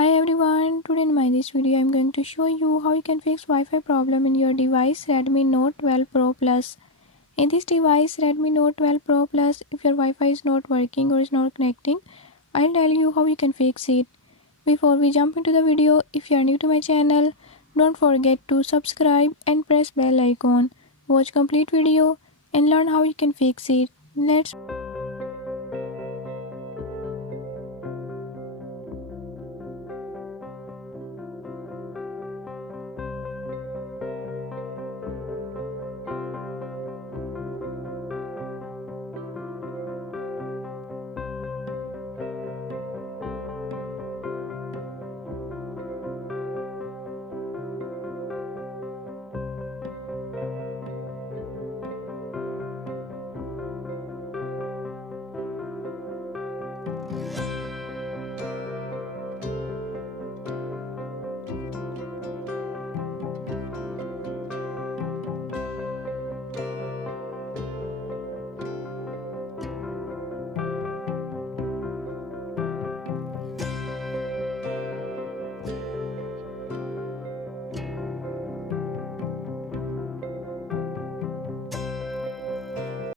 Hi everyone, today in my this video I am going to show you how you can fix Wi-Fi problem in your device Redmi Note 12 Pro Plus. In this device Redmi Note 12 Pro Plus, if your Wi-Fi is not working or is not connecting, I'll tell you how you can fix it. Before we jump into the video, if you are new to my channel, don't forget to subscribe and press bell icon. Watch complete video and learn how you can fix it. Let's